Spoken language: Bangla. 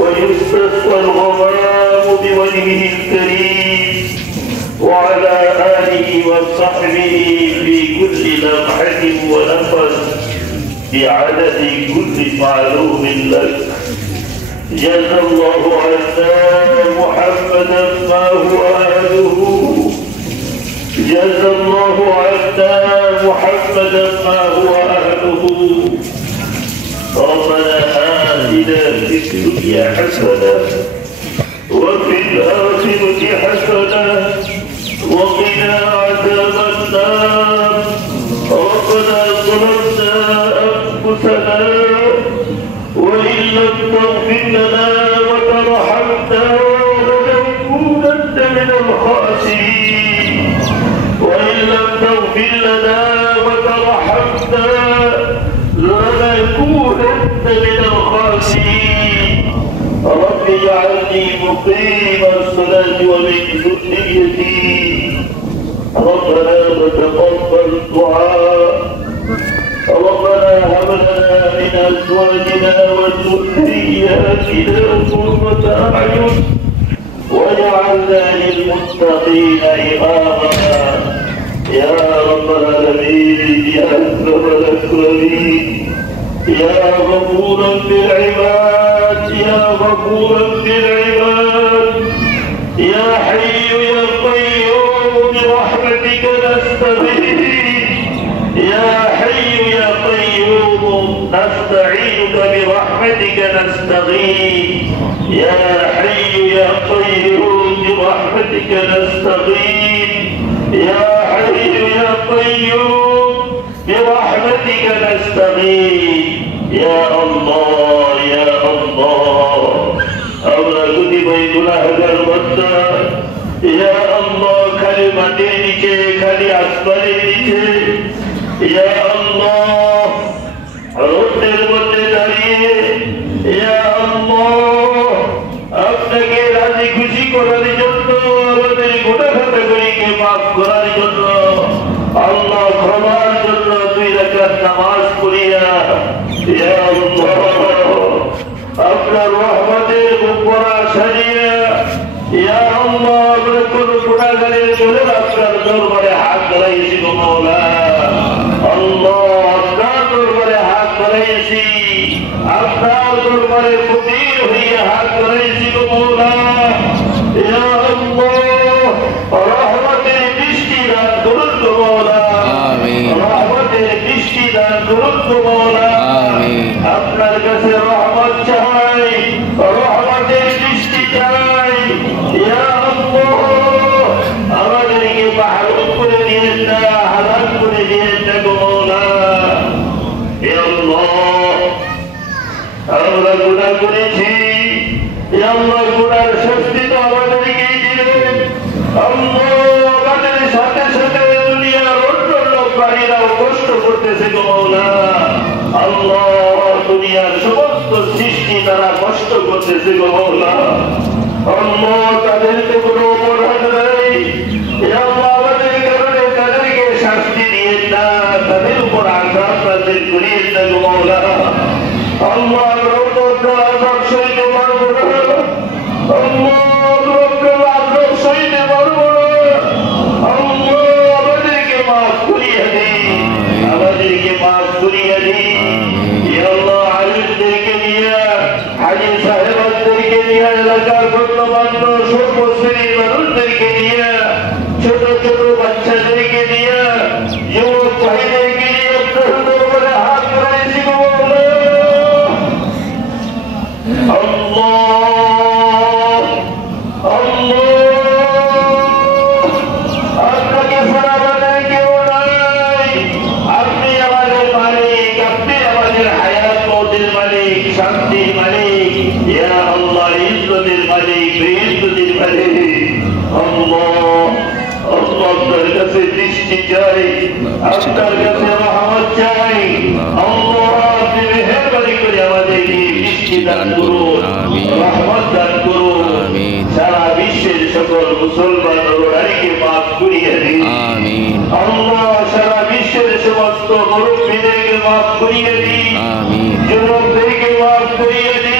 ويستسقى الغمام بوجهه الكريم وعلى آله وصحبه في كل لمحة ونفس بعدد كل معلوم لك. جزى الله عنا محمدا ما هو أهله، جزى الله عنا محمدا ما هو أهله. ربنا آتنا في الدنيا حسنة وفي الآخرة حسنة وقنا عذاب النار. ربنا ظلمنا أنفسنا وإن لم تغفر لنا وترحمنا لنكونن من الخاسرين. وإن لم تغفر لنا وترحمنا لنكونن من الخاسرين. رب اجعلني مقيم الصلاة ومن ذريتي. ربنا وتقبل الدعاء. ربنا هب لنا من ازواجنا وذرياتنا قرة اعين واجعلنا للمتقين اماما. يا رب العالمين يا اكرم الاكرمين يا غفورا بالعباد يا غفورا بالعباد يا حي يا قيوم برحمتك نستغيث. يا حي يا قيوم نستعينك برحمتك نستغيث. يا حي يا قيوم برحمتك نستغيث. يا حي يا قيوم برحمتك نستغيث. يا الله يا الله আমরা যদি গুনাহগার বান্দা ইয়া আল্লাহ খালি মাটির নিচে খালি আসমানের নিচে ইয়া আল্লাহ রোদের মধ্যে দাঁড়িয়ে ইয়া আল্লাহ আপনাকে রাজি খুশি করার জন্য আমাদের গুনাহগারগুলিকে মাফ করার জন্য আল্লাহ ক্ষমার জন্য 2 রাকাত নামাজ পড়িয়া ইয়া আল্লাহ আপনার রহমতের উপরা সারিয়া ইয়া আল্লাহ আমরা কোন গুনাহগারের বলে আপনার দরবারে হাত বাড়াইছি গো মাওলা। আল্লাহ আপনার দরবারে হাত বাড়াইছি, আপনার দরবারে ফকির হইয়া হাত বাড়াইছি গো মাওলা। ইয়া আল্লাহ রহমতের বৃষ্টি দান করুন গো মাওলা। আমিন। রহমতের বৃষ্টি দান করুন গো মাওলা। আমিন। আপনার কাছে রহমত চাই, রহমতের বৃষ্টি চাই। ইয়া আল্লাহ আমাদেরকে মাহরুম করে দিয়েন না, হারাম করে দিয়েন না গো মাওলা। ইয়া আল্লাহ আমরা গুনাহ করেছি, ইয়া আল্লাহ গুনার শাস্তি তো আমাদেরকেই দিলেন। আল্লাহ আমাদের সাথে সাথে দুনিয়ার অন্য লোকবাড়িরাও কষ্ট করতেছে গো মাওলা। আল্লাহ দুনিয়ার সমস্ত সৃষ্টি তারা কষ্ট করতেছে গো মাওলা। আল্লাহ তাদেরকে কোনো অপরাধ নেই, আল্লাহ আমাদের কারণে তাদেরকে শাস্তি দিয়েন না, তাদের উপর আঘাত নাযিল করিয়েন না গো মাওলা। আল্লাহ আমরা আঘাত সইতে পারবো না, আল্লাহ আমরা আঘাত সইতে পারবো না। আল্লাহ আমাদেরকে মাফ করিয়ে দিন, আমাদেরকে মাফ করিয়ে দিন। আল্লাহ আলিমদেরকে নিয়ে, হাজী সাহেবদেরকে নিয়ে, এলাকার গণ্যমান্য সর্বশ্রেণীর মানুষদেরকে নিয়ে, ছোট ছোট বাচ্চাদেরকে নিয়ে, যুবক ভাইদেরকে নিয়ে আপনার দরবারে হাত বাড়াইছি গো মাওলা। আল্লাহ আল্লাহ আপনাকে ছাড়া আমাদের কেউ নাই। আপনি আমাদের মালিক, আপনি আমাদের হায়াত মওতের মালিক, শান্তির মালিক। ইয়া আল্লাহ ইজ্জতের মালিক, বেইজ্জতের মালিক। আল্লাহ আল্লাহ আপনার কাছে দৃষ্টি চাই, আপনার কাছে রহমত চাই। আল্লাহ আপনি মেহেরবানি করে আমাদেরকে দৃষ্টি দান করুন, রহমত দান করুন। সারা বিশ্বের সকল মুসলমান নরনারীকে মাফ করিয়ে দিন। আল্লাহ সারা বিশ্বের সমস্ত মুরব্বীদেরকে মাফ করিয়ে দিন, যুবকদেরকে মাফ করিয়ে দিন।